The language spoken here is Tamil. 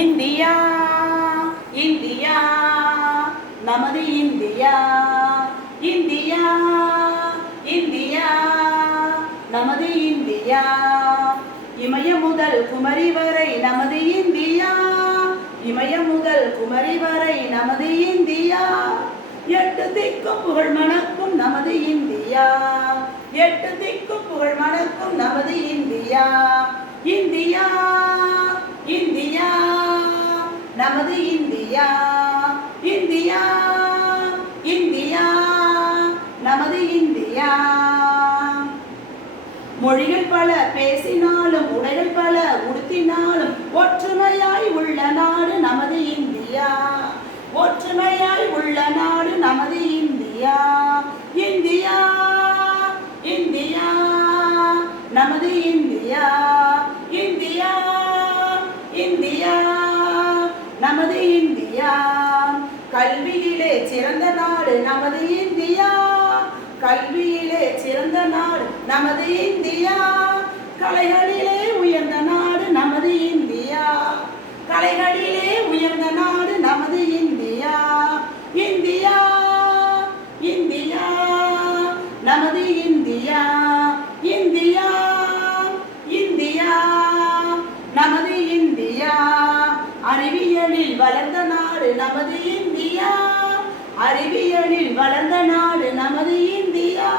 இந்தியா இந்தியா நமது இந்தியா இந்தியா இந்தியா நமது இந்தியா. இமய முதல் குமரி வரை நமது இந்தியா. இமய முதல் குமரி வரை நமது இந்தியா. எட்டு திக்கும் புகழ் மணக்கும் நமது இந்தியா. எட்டு திக்கும் புகழ் மணக்கும் நமது இந்தியா. மொழிகள் பல பேசினாலும் உடைகள் பல உடுத்தினாலும் ஒற்றுமையாய் உள்ள நாடு நமது இந்தியா. ஒற்றுமையாய் உள்ள நாடு நமது இந்தியா. இந்தியா இந்தியா நமது இந்தியா. இந்தியா இந்தியா நமது இந்தியா. கல்வியிலே சிறந்த நாடு நமது இந்தியா. கல்வியிலே சிறந்த நமது இந்தியா கலைகளிலே உயர்ந்த நாடு நமது இந்தியா. கலைகளிலே உயர்ந்த நாடு நமது இந்தியா. இந்தியா இந்தியா நமது இந்தியா. இந்தியா இந்தியா நமது இந்தியா. அறிவியலில் வளர்ந்த நாடு நமது இந்தியா. அறிவியலில் வளர்ந்த நாடு நமது இந்தியா.